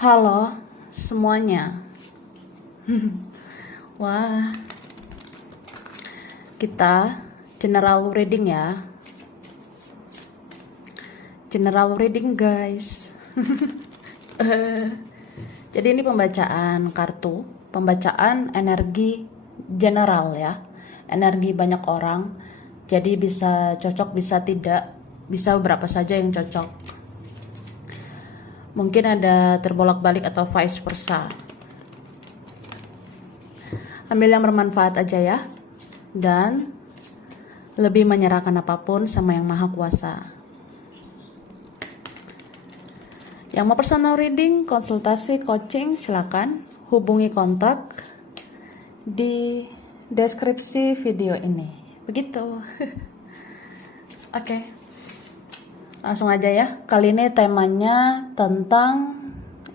Halo semuanya. Wah, kita general reading ya. General reading guys. Jadi ini pembacaan kartu, pembacaan energi general ya. Energi banyak orang. Jadi bisa cocok, bisa tidak, bisa berapa saja yang cocok. Mungkin ada terbolak-balik atau vice versa. Ambil yang bermanfaat aja ya. Dan lebih menyerahkan apapun sama yang maha kuasa. Yang mau personal reading, konsultasi, coaching, silakan hubungi kontak di deskripsi video ini. Begitu. Oke. Langsung aja ya. Kali ini temanya tentang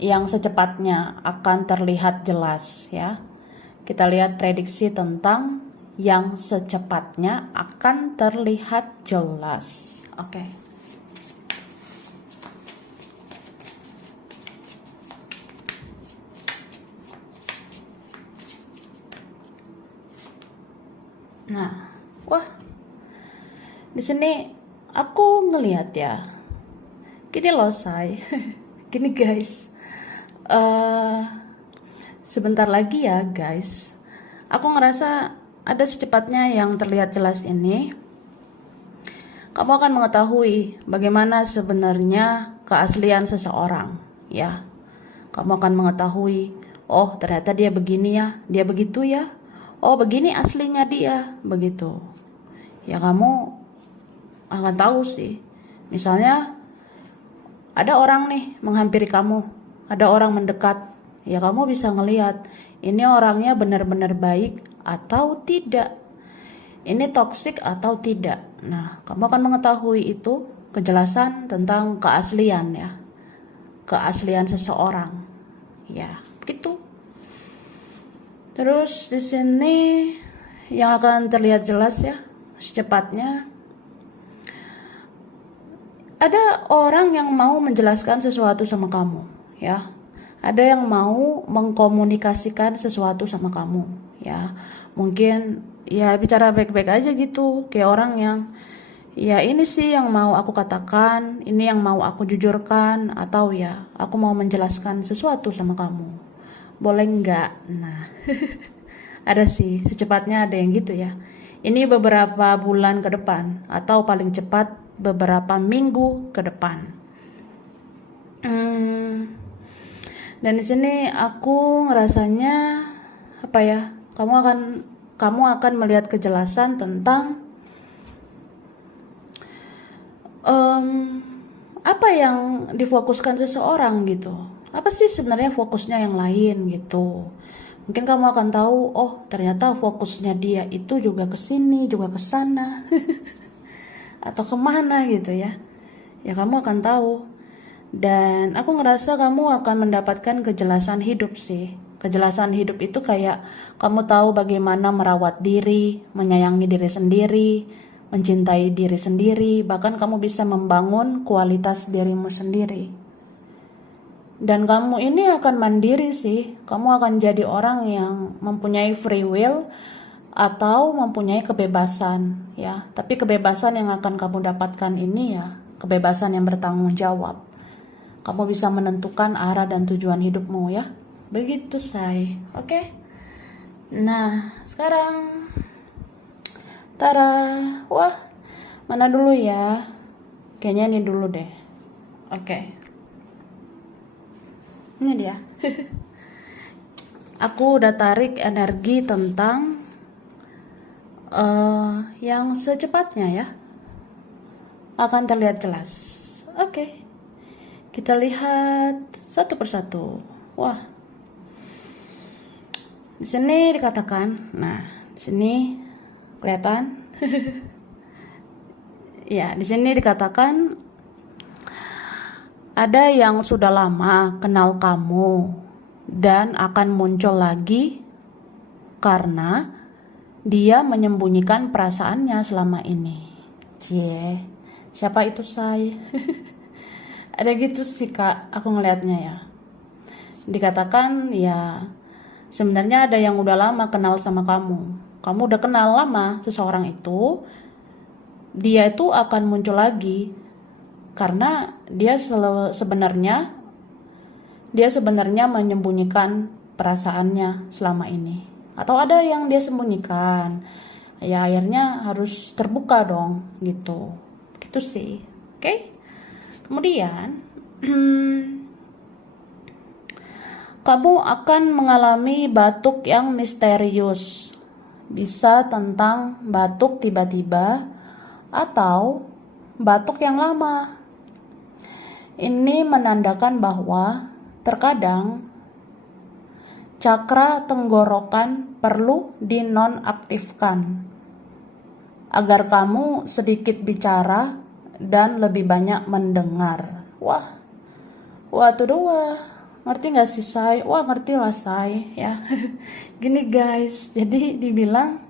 yang secepatnya akan terlihat jelas ya. Kita lihat prediksi tentang yang secepatnya akan terlihat jelas. Oke. Nah, wah, di sini aku ngelihat ya. Gini loh, say. Gini guys. eh Sebentar lagi ya, guys. Aku ngerasa ada secepatnya yang terlihat jelas ini. Kamu akan mengetahui bagaimana sebenarnya keaslian seseorang, ya. Kamu akan mengetahui, oh ternyata dia begini ya, dia begitu ya. Oh begini aslinya dia, begitu. Ya kamu akan tahu sih. Misalnya ada orang nih menghampiri kamu, ada orang mendekat, ya kamu bisa ngelihat ini orangnya benar-benar baik atau tidak, ini toksik atau tidak. Nah, kamu akan mengetahui itu kejelasan tentang keaslian ya, keaslian seseorang, ya begitu. Terus di sini yang akan terlihat jelas ya secepatnya, ada orang yang mau menjelaskan sesuatu sama kamu ya. Ada yang mau mengkomunikasikan sesuatu sama kamu ya. Mungkin ya bicara baik-baik aja gitu, kayak orang yang ya ini sih yang mau aku katakan, ini yang mau aku jujurkan, atau ya aku mau menjelaskan sesuatu sama kamu, boleh nggak? Nah, ada sih, secepatnya ada yang gitu ya. Ini beberapa bulan ke depan, atau paling cepat beberapa minggu ke depan. Dan di sini aku ngerasanya apa ya? Kamu akan melihat kejelasan tentang apa yang difokuskan seseorang gitu. Apa sih sebenarnya fokusnya yang lain gitu. Mungkin kamu akan tahu, oh ternyata fokusnya dia itu juga ke sini, juga ke sana. Atau kemana gitu ya. Ya kamu akan tahu. Dan aku ngerasa kamu akan mendapatkan kejelasan hidup sih. Kejelasan hidup itu kayak kamu tahu bagaimana merawat diri, menyayangi diri sendiri, mencintai diri sendiri, bahkan kamu bisa membangun kualitas dirimu sendiri. Dan kamu ini akan mandiri sih. Kamu akan jadi orang yang mempunyai free will atau mempunyai kebebasan ya. Tapi kebebasan yang akan kamu dapatkan ini ya, kebebasan yang bertanggung jawab. Kamu bisa menentukan arah dan tujuan hidupmu ya. Begitu say. Oke. Nah, sekarang Tara. Wah, mana dulu ya? Kayaknya ini dulu deh. Oke. Ini dia. Aku udah tarik energi tentang yang secepatnya ya akan terlihat jelas. Oke. Kita lihat satu persatu. Wah. Di sini dikatakan, nah, di sini kelihatan. Ya, di sini dikatakan ada yang sudah lama kenal kamu dan akan muncul lagi karena dia menyembunyikan perasaannya selama ini. Cie, siapa itu say? Ada gitu sih kak, aku ngelihatnya ya. dikatakan ya sebenarnya ada yang udah lama kenal sama kamu. Kamu udah kenal lama seseorang itu, dia itu akan muncul lagi karena dia sebenarnya menyembunyikan perasaannya selama ini. Atau ada yang dia sembunyikan. Ya akhirnya harus terbuka dong gitu. Gitu sih. Oke? Kemudian kamu akan mengalami batuk yang misterius. Bisa tentang batuk tiba-tiba atau batuk yang lama. Ini menandakan bahwa terkadang cakra tenggorokan perlu dinonaktifkan agar kamu sedikit bicara dan lebih banyak mendengar. Wah tuh dua. Ngerti gak sih, Say? Wah, ngerti lah, Say, ya. Gini, guys. Jadi dibilang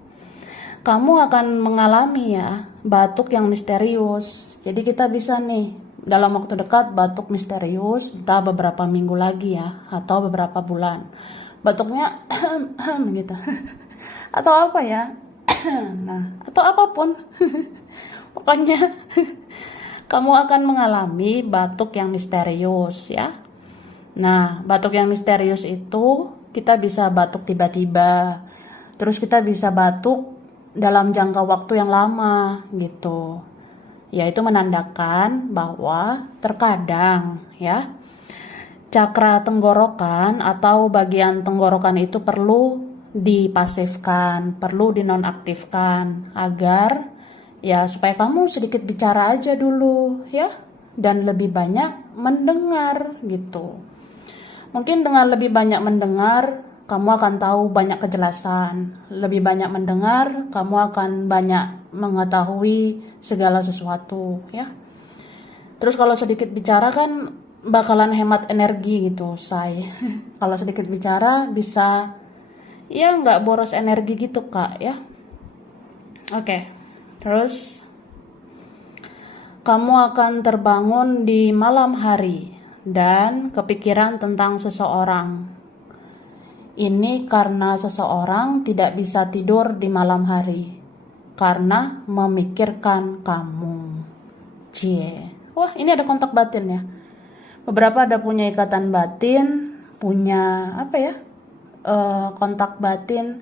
kamu akan mengalami ya batuk yang misterius. Jadi kita bisa nih dalam waktu dekat batuk misterius, entah beberapa minggu lagi ya, atau beberapa bulan. Batuknya gitu. Atau apa ya? Nah, atau apapun. Pokoknya kamu akan mengalami batuk yang misterius ya. Nah, batuk yang misterius itu kita bisa batuk tiba-tiba. Terus kita bisa batuk dalam jangka waktu yang lama gitu. Yaitu menandakan bahwa terkadang ya cakra tenggorokan atau bagian tenggorokan itu perlu dipasifkan, perlu dinonaktifkan agar ya supaya kamu sedikit bicara aja dulu ya dan lebih banyak mendengar gitu. Mungkin dengan lebih banyak mendengar, kamu akan tahu banyak kejelasan. Lebih banyak mendengar, kamu akan banyak mengetahui segala sesuatu, ya. Terus kalau sedikit bicara kan bakalan hemat energi gitu, Say. Kalau sedikit bicara bisa, ya nggak boros energi gitu, Kak, ya. Oke, terus kamu akan terbangun di malam hari dan kepikiran tentang seseorang. Ini karena seseorang tidak bisa tidur di malam hari karena memikirkan kamu. Cie. Wah, ini ada kontak batin ya. Beberapa ada punya ikatan batin, punya apa ya? Kontak batin,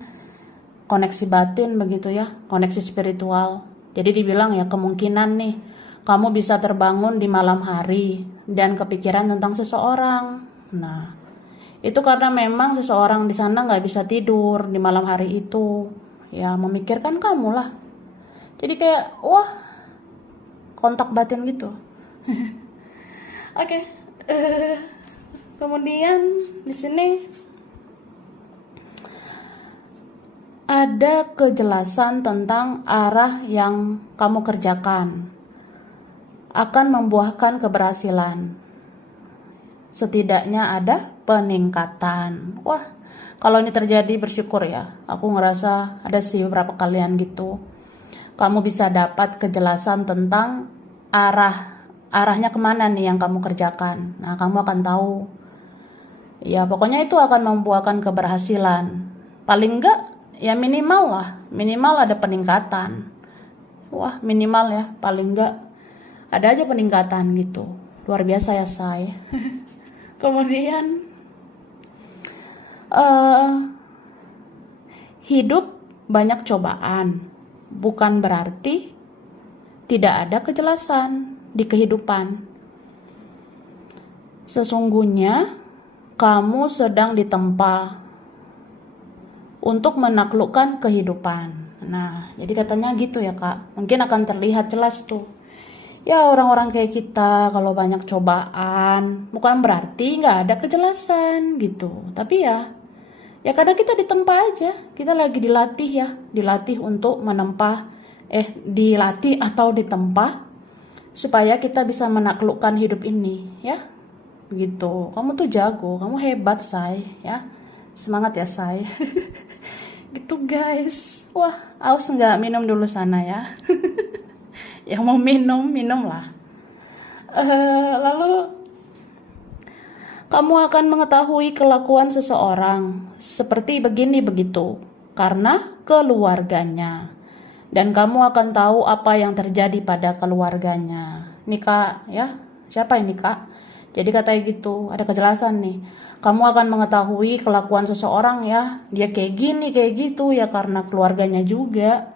koneksi batin begitu ya, koneksi spiritual. Jadi dibilang ya kemungkinan nih kamu bisa terbangun di malam hari dan kepikiran tentang seseorang. Nah, itu karena memang seseorang di sana nggak bisa tidur di malam hari itu. Ya, memikirkan kamu lah. Jadi kayak, wah, kontak batin gitu. Oke. Kemudian di sini ada kejelasan tentang arah yang kamu kerjakan akan membuahkan keberhasilan. Setidaknya ada peningkatan. Wah, kalau ini terjadi bersyukur ya. Aku ngerasa ada sih beberapa kalian gitu. Kamu bisa dapat kejelasan tentang arahnya kemana nih yang kamu kerjakan. Nah, kamu akan tahu. Ya, pokoknya itu akan membuahkan keberhasilan. Paling enggak, ya minimal lah. Minimal ada peningkatan. Wah, minimal ya, paling enggak ada aja peningkatan gitu. Luar biasa ya, Say. Kemudian hidup banyak cobaan, bukan berarti tidak ada kejelasan di kehidupan. Sesungguhnya kamu sedang ditempa untuk menaklukkan kehidupan. Nah, jadi katanya gitu ya, Kak. Mungkin akan terlihat jelas tuh. Ya, orang-orang kayak kita kalau banyak cobaan, bukan berarti nggak ada kejelasan gitu. Tapi ya kadang kita ditempa aja. Kita lagi dilatih ya, dilatih untuk dilatih atau ditempa supaya kita bisa menaklukkan hidup ini, ya. Begitu. Kamu tuh jago, kamu hebat, Say, ya. Semangat ya, Say. Gitu, guys. Wah, aus nggak? Minum dulu sana ya. Yang mau minum lah. Lalu Kamu akan mengetahui kelakuan seseorang seperti begini begitu karena keluarganya. Dan kamu akan tahu apa yang terjadi pada keluarganya. Nih Kak, ya. Siapa ini Kak? Jadi katanya gitu, ada kejelasan nih. Kamu akan mengetahui kelakuan seseorang ya. Dia kayak gini, kayak gitu ya karena keluarganya juga.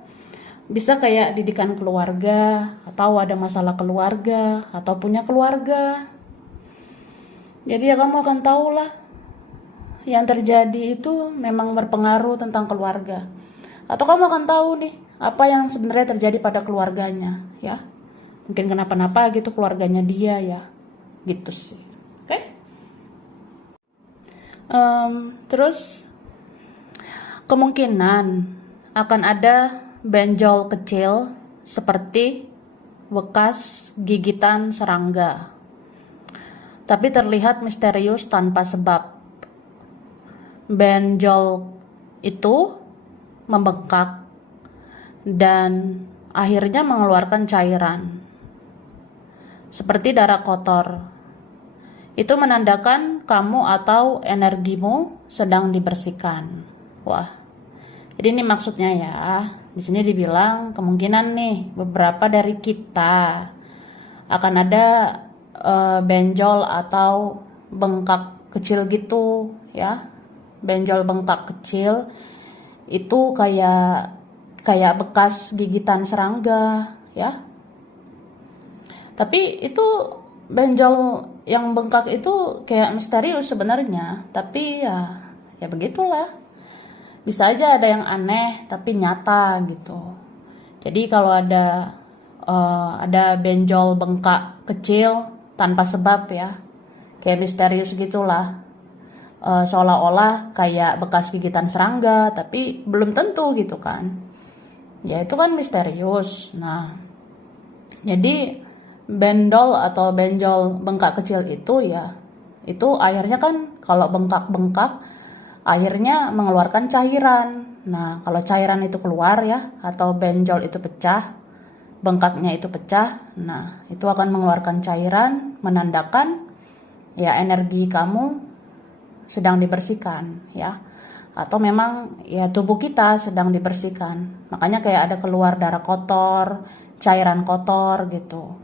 Bisa kayak didikan keluarga, atau ada masalah keluarga, atau punya keluarga. Jadi ya kamu akan tahu lah yang terjadi itu memang berpengaruh tentang keluarga. Atau kamu akan tahu nih apa yang sebenarnya terjadi pada keluarganya, ya. Mungkin kenapa-napa gitu keluarganya dia ya, gitu sih. Oke? Terus kemungkinan akan ada benjol kecil seperti bekas gigitan serangga, tapi terlihat misterius tanpa sebab. Benjol itu membengkak dan akhirnya mengeluarkan cairan seperti darah kotor. Itu menandakan kamu atau energimu sedang dibersihkan. Wah, jadi ini maksudnya ya. Di sini dibilang kemungkinan nih beberapa dari kita akan ada benjol atau bengkak kecil gitu ya. Benjol bengkak kecil itu kayak bekas gigitan serangga ya. Tapi itu benjol yang bengkak itu kayak misterius sebenarnya, tapi ya begitulah. Bisa aja ada yang aneh tapi nyata gitu. Jadi kalau ada benjol bengkak kecil tanpa sebab ya, kayak misterius gitulah. Seolah-olah kayak bekas gigitan serangga, tapi belum tentu gitu kan. Ya itu kan misterius. Nah, jadi bendol atau benjol bengkak kecil itu ya, itu airnya kan kalau bengkak-bengkak, airnya mengeluarkan cairan. Nah, kalau cairan itu keluar ya, atau benjol itu pecah, bengkaknya itu pecah, nah itu akan mengeluarkan cairan, menandakan ya energi kamu sedang dibersihkan ya, atau memang ya tubuh kita sedang dibersihkan, makanya kayak ada keluar darah kotor, cairan kotor gitu,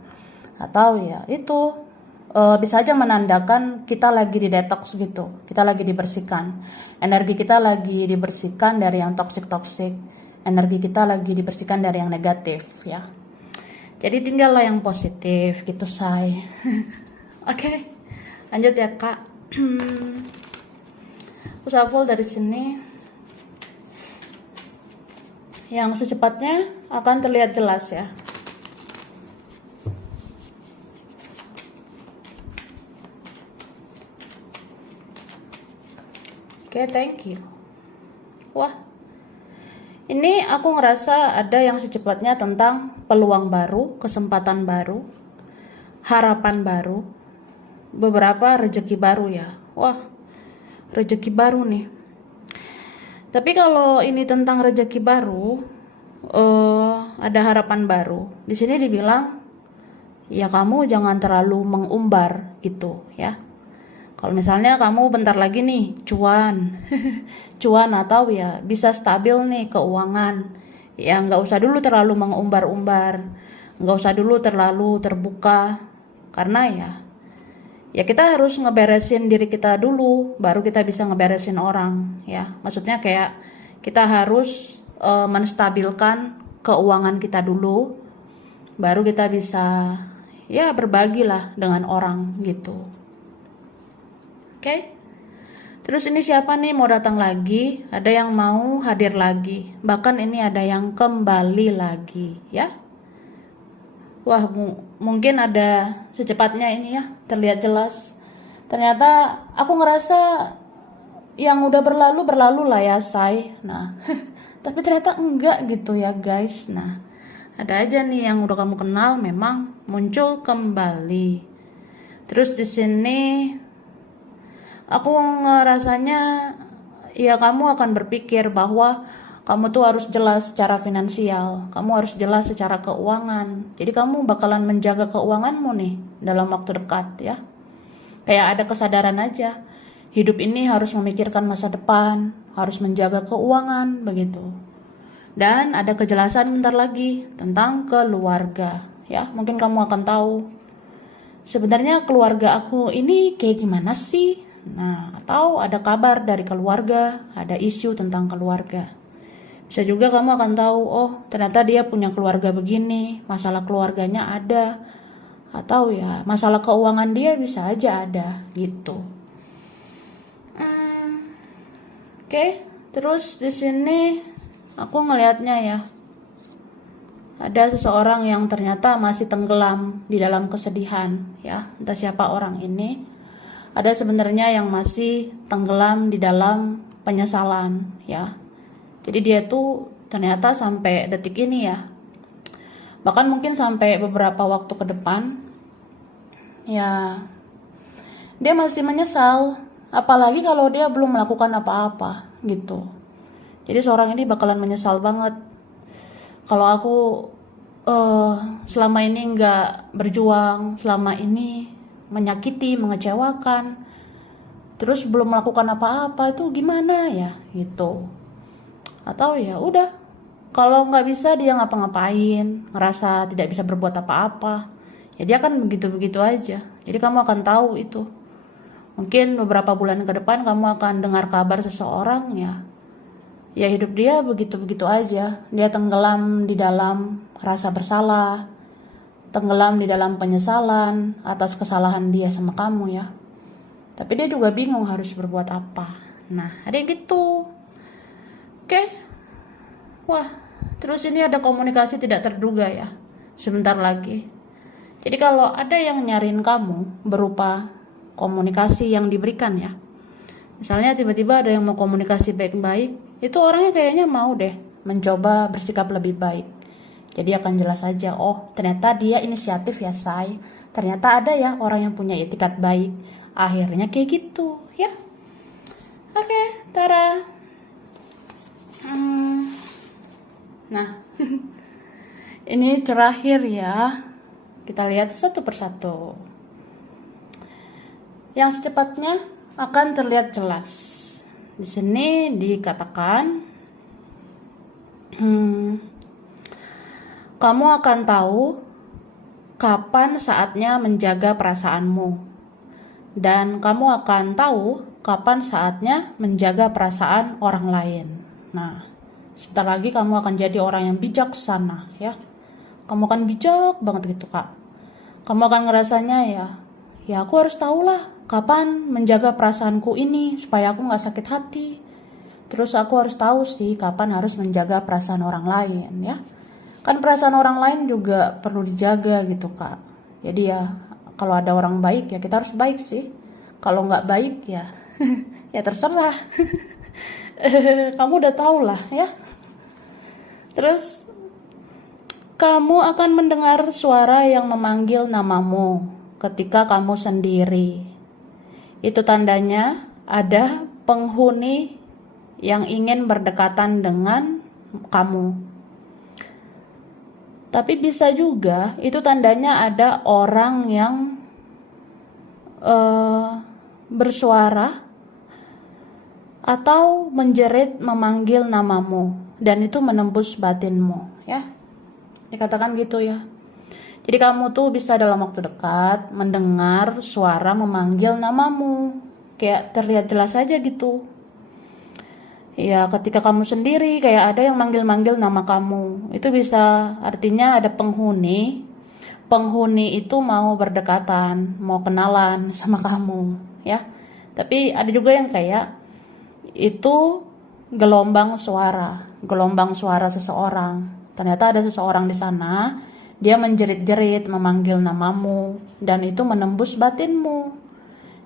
atau ya itu bisa aja menandakan kita lagi di detox gitu, kita lagi dibersihkan, energi kita lagi dibersihkan dari yang toksik, energi kita lagi dibersihkan dari yang negatif ya. Jadi tinggallah yang positif gitu say. Oke, lanjut ya Kak. Aku shuffle dari sini. Yang secepatnya akan terlihat jelas ya. Oke, thank you. Wah, ini aku ngerasa ada yang secepatnya tentang peluang baru, kesempatan baru, harapan baru, beberapa rezeki baru ya. Wah, rezeki baru nih. Tapi kalau ini tentang rezeki baru, ada harapan baru. Di sini dibilang, ya kamu jangan terlalu mengumbar gitu ya. Kalau misalnya kamu bentar lagi nih cuan, cuan atau ya bisa stabil nih keuangan, ya nggak usah dulu terlalu mengumbar-umbar, nggak usah dulu terlalu terbuka, karena ya kita harus ngeberesin diri kita dulu, baru kita bisa ngeberesin orang ya. Maksudnya kayak kita harus menstabilkan keuangan kita dulu, baru kita bisa ya berbagi lah dengan orang gitu. Oke? Terus ini siapa nih mau datang lagi? Ada yang mau hadir lagi, bahkan ini ada yang kembali lagi ya. Wah, mungkin ada secepatnya ini ya, terlihat jelas. Ternyata aku ngerasa yang udah berlalu lah ya, say. Nah, tapi ternyata enggak gitu ya, guys. Nah, ada aja nih yang udah kamu kenal memang muncul kembali. Terus di sini aku ngerasanya ya kamu akan berpikir bahwa kamu tuh harus jelas secara finansial, kamu harus jelas secara keuangan. Jadi kamu bakalan menjaga keuanganmu nih dalam waktu dekat ya. Kayak ada kesadaran aja. Hidup ini harus memikirkan masa depan, harus menjaga keuangan, begitu. Dan ada kejelasan bentar lagi tentang keluarga. Ya, mungkin kamu akan tahu sebenarnya keluarga aku ini kayak gimana sih? Nah, atau ada kabar dari keluarga, ada isu tentang keluarga. Bisa juga kamu akan tahu, oh ternyata dia punya keluarga begini, masalah keluarganya ada, atau ya masalah keuangan dia bisa aja ada, gitu. Oke, terus di sini aku ngelihatnya ya, ada seseorang yang ternyata masih tenggelam di dalam kesedihan, ya, entah siapa orang ini. Ada sebenarnya yang masih tenggelam di dalam penyesalan, ya. Jadi dia tuh ternyata sampai detik ini ya, bahkan mungkin sampai beberapa waktu ke depan, ya, dia masih menyesal. Apalagi kalau dia belum melakukan apa-apa, gitu. Jadi seorang ini bakalan menyesal banget. Kalau aku selama ini nggak berjuang, selama ini menyakiti, mengecewakan, terus belum melakukan apa-apa, itu gimana ya, gitu. Atau ya udah, kalau nggak bisa dia ngapa-ngapain, ngerasa tidak bisa berbuat apa-apa, ya dia kan begitu-begitu aja. Jadi kamu akan tahu itu. Mungkin beberapa bulan ke depan kamu akan dengar kabar seseorang ya hidup dia begitu-begitu aja. Dia tenggelam di dalam rasa bersalah, tenggelam di dalam penyesalan atas kesalahan dia sama kamu ya. Tapi dia juga bingung harus berbuat apa. Nah, ada yang gitu. Oke. Wah, terus ini ada komunikasi tidak terduga ya. Sebentar lagi. Jadi kalau ada yang nyariin kamu berupa komunikasi yang diberikan ya. Misalnya tiba-tiba ada yang mau komunikasi baik-baik, itu orangnya kayaknya mau deh mencoba bersikap lebih baik. Jadi akan jelas aja, oh ternyata dia inisiatif ya say. Ternyata ada ya orang yang punya etikat baik. Akhirnya kayak gitu ya. Oke, Tara. Nah, ini terakhir ya. Kita lihat satu persatu. Yang secepatnya akan terlihat jelas. Di sini dikatakan, kamu akan tahu kapan saatnya menjaga perasaanmu, dan kamu akan tahu kapan saatnya menjaga perasaan orang lain. Nah, sebentar lagi kamu akan jadi orang yang bijaksana, ya. Kamu akan bijak banget gitu, Kak. Kamu akan ngerasanya ya aku harus tahulah kapan menjaga perasaanku ini supaya aku gak sakit hati. Terus aku harus tahu sih kapan harus menjaga perasaan orang lain ya. Kan perasaan orang lain juga perlu dijaga gitu Kak. Jadi ya kalau ada orang baik ya kita harus baik sih. Kalau gak baik ya ya terserah. Kamu udah tahu lah ya. Terus kamu akan mendengar suara yang memanggil namamu ketika kamu sendiri. Itu tandanya ada penghuni yang ingin berdekatan dengan kamu. Tapi bisa juga itu tandanya ada orang yang bersuara atau menjerit memanggil namamu dan itu menembus batinmu ya. Dikatakan gitu ya. Jadi kamu tuh bisa dalam waktu dekat mendengar suara memanggil namamu. Kayak terlihat jelas aja gitu. Ya ketika kamu sendiri kayak ada yang manggil-manggil nama kamu. Itu bisa artinya ada penghuni. Penghuni itu mau berdekatan, mau kenalan sama kamu ya. Tapi ada juga yang kayak itu gelombang suara seseorang. Ternyata ada seseorang di sana. Dia menjerit-jerit, memanggil namamu, dan itu menembus batinmu.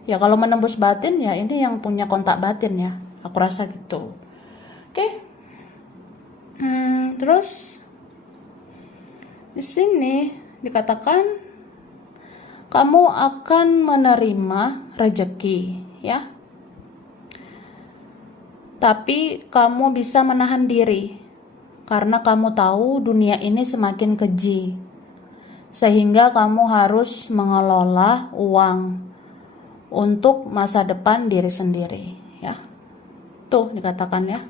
Ya kalau menembus batin ya ini yang punya kontak batin ya. Aku rasa gitu. Oke. Terus di sini dikatakan kamu akan menerima rezeki, ya. Tapi kamu bisa menahan diri. Karena kamu tahu dunia ini semakin keji. Sehingga kamu harus mengelola uang untuk masa depan diri sendiri, ya. Tuh dikatakan ya.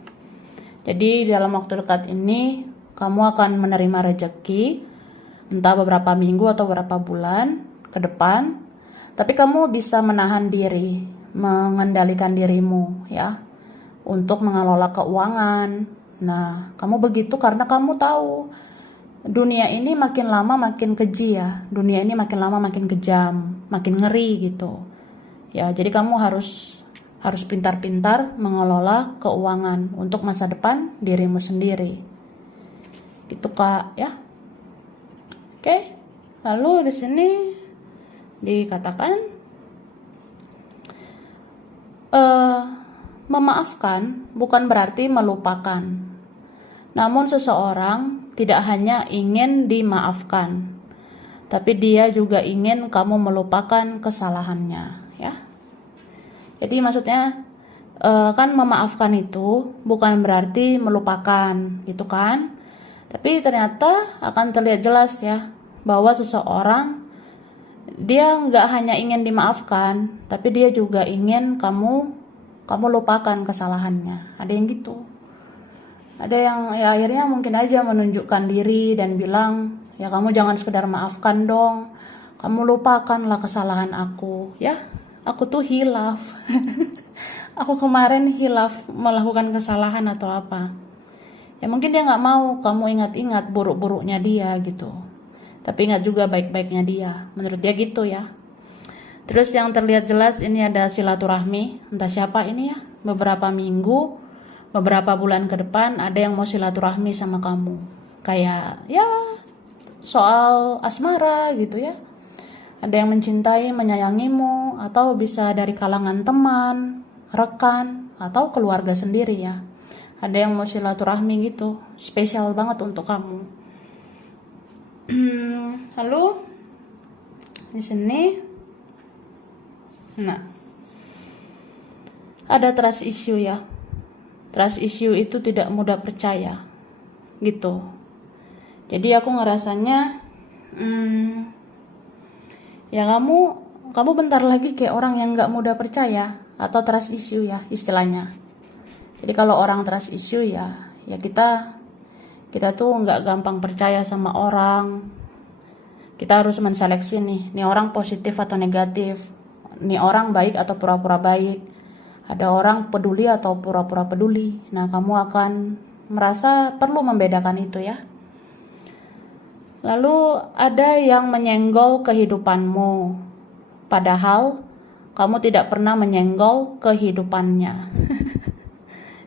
Jadi dalam waktu dekat ini kamu akan menerima rezeki, entah beberapa minggu atau beberapa bulan ke depan, tapi kamu bisa menahan diri, mengendalikan dirimu ya, untuk mengelola keuangan. Nah, kamu begitu karena kamu tahu dunia ini makin lama makin keji ya, dunia ini makin lama makin kejam, makin ngeri gitu. Ya, jadi kamu harus pintar-pintar mengelola keuangan untuk masa depan dirimu sendiri. Gitu Kak, ya. Oke. Lalu di sini dikatakan memaafkan bukan berarti melupakan. Namun seseorang tidak hanya ingin dimaafkan, tapi dia juga ingin kamu melupakan kesalahannya, ya. Jadi maksudnya kan memaafkan itu bukan berarti melupakan, gitu kan? Tapi ternyata akan terlihat jelas ya bahwa seseorang dia nggak hanya ingin dimaafkan, tapi dia juga ingin kamu lupakan kesalahannya. Ada yang gitu. Ada yang ya akhirnya mungkin aja menunjukkan diri dan bilang, ya kamu jangan sekedar maafkan dong, kamu lupakanlah kesalahan aku, ya. Aku tuh hilaf. Aku kemarin hilaf melakukan kesalahan atau apa. Ya mungkin dia nggak mau kamu ingat-ingat buruk-buruknya dia gitu. Tapi ingat juga baik-baiknya dia. Menurut dia gitu ya. Terus yang terlihat jelas ini ada silaturahmi. Entah siapa ini ya. Beberapa minggu, beberapa bulan ke depan ada yang mau silaturahmi sama kamu. Kayak ya soal asmara gitu ya. Ada yang mencintai, menyayangimu, atau bisa dari kalangan teman, rekan, atau keluarga sendiri ya. Ada yang mau silaturahmi gitu, spesial banget untuk kamu. Lalu di sini, nah, ada trust issue ya. Trust issue itu tidak mudah percaya, gitu. Jadi aku ngerasanya, ya kamu bentar lagi kayak orang yang nggak mudah percaya atau trust issue ya istilahnya. Jadi kalau orang trust issue ya kita tuh nggak gampang percaya sama orang. Kita harus menseleksi nih orang positif atau negatif, nih orang baik atau pura-pura baik, ada orang peduli atau pura-pura peduli. Nah kamu akan merasa perlu membedakan itu ya. Lalu ada yang menyenggol kehidupanmu, padahal kamu tidak pernah menyenggol kehidupannya.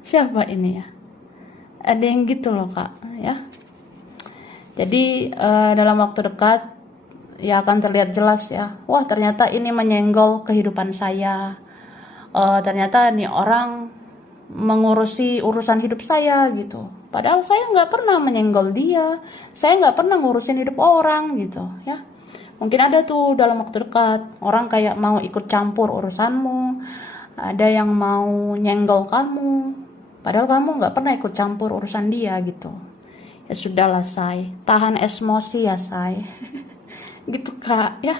Siapa ini ya? Ada yang gitu loh Kak, ya. Jadi dalam waktu dekat ya akan terlihat jelas ya. Wah ternyata ini menyenggol kehidupan saya. Ternyata nih orang mengurusi urusan hidup saya gitu. Padahal saya nggak pernah menyenggol dia, saya nggak pernah ngurusin hidup orang gitu ya. Mungkin ada tuh dalam waktu dekat orang kayak mau ikut campur urusanmu, ada yang mau nyenggol kamu, padahal kamu nggak pernah ikut campur urusan dia gitu. Ya sudahlah say, tahan emosi ya say, gitu Kak ya.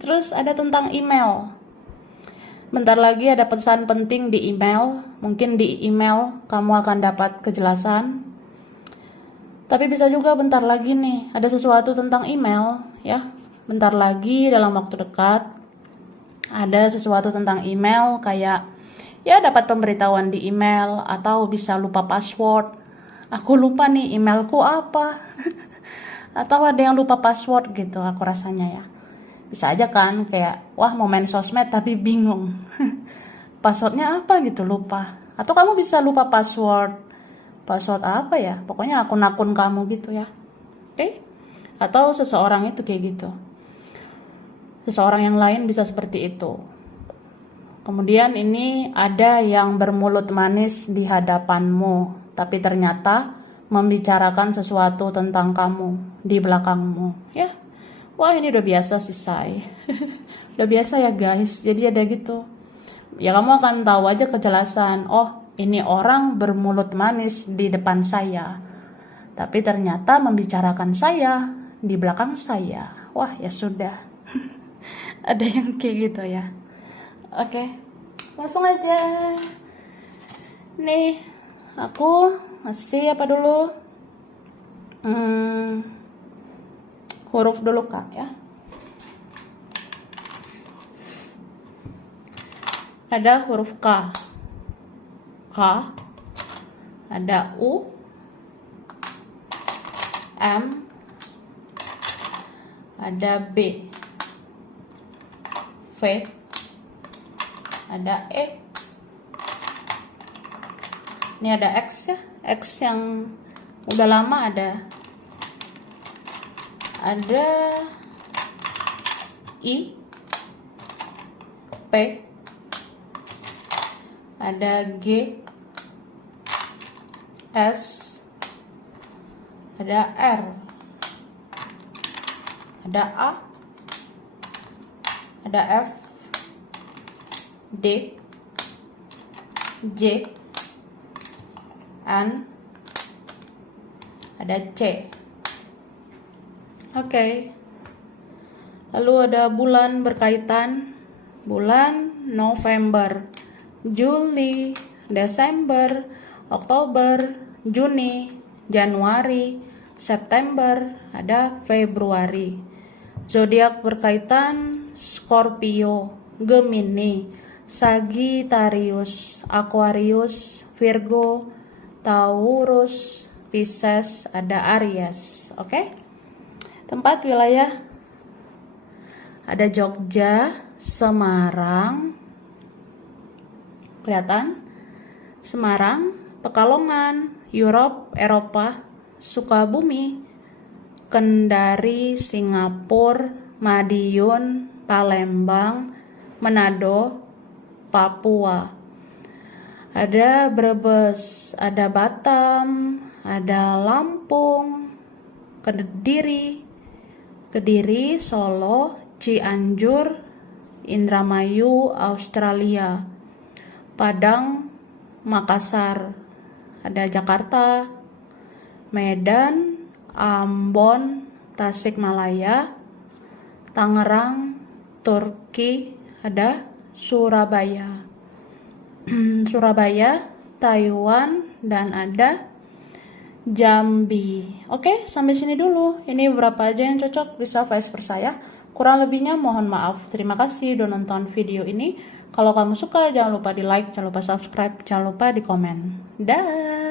Terus ada tentang email. Bentar lagi ada pesan penting di email. Mungkin di email kamu akan dapat kejelasan. Tapi bisa juga bentar lagi nih ada sesuatu tentang email ya. Bentar lagi dalam waktu dekat ada sesuatu tentang email kayak ya dapat pemberitahuan di email atau bisa lupa password. Aku lupa nih emailku apa. Atau ada yang lupa password gitu aku rasanya ya. Bisa aja kan kayak wah mau main sosmed tapi bingung passwordnya apa gitu lupa, atau kamu bisa lupa password apa ya, pokoknya akun-akun kamu gitu ya. Oke? Atau seseorang itu kayak gitu, seseorang yang lain bisa seperti itu. Kemudian ini ada yang bermulut manis di hadapanmu tapi ternyata membicarakan sesuatu tentang kamu di belakangmu ya. Wah ini udah biasa sih say. Udah biasa ya guys. Jadi ada gitu. Ya kamu akan tahu aja kejelasan. Oh ini orang bermulut manis di depan saya, tapi ternyata membicarakan saya di belakang saya. Wah ya sudah. Ada yang kayak gitu ya. Oke, langsung aja. Nih, aku masih apa dulu? Huruf dulu Kak ya. Ada huruf K. K. Ada U, M, ada B, V, ada E. Ini ada X ya, X yang udah lama ada I, P, ada G, S, ada R, ada A, ada F, D, J, N, ada C. Oke. Lalu ada bulan berkaitan. Bulan November, Juli, Desember, Oktober, Juni, Januari, September, ada Februari. Zodiak berkaitan Scorpio, Gemini, Sagittarius, Aquarius, Virgo, Taurus, Pisces, ada Aries. Oke? Tempat wilayah ada Jogja, Semarang, kelihatan? Semarang, Pekalongan, Eropa, Sukabumi, Kendari, Singapura, Madiun, Palembang, Manado, Papua. Ada Brebes, ada Batam, ada Lampung, Kediri, Solo, Cianjur, Indramayu, Australia, Padang, Makassar, ada Jakarta, Medan, Ambon, Tasikmalaya, Tangerang, Turki, ada Surabaya, Taiwan, dan ada Jambi. Oke, sampai sini dulu. Ini beberapa aja yang cocok, bisa vice versa ya. Kurang lebihnya mohon maaf. Terima kasih udah nonton video ini. Kalau kamu suka, jangan lupa di like, jangan lupa subscribe, jangan lupa di komen. Dah.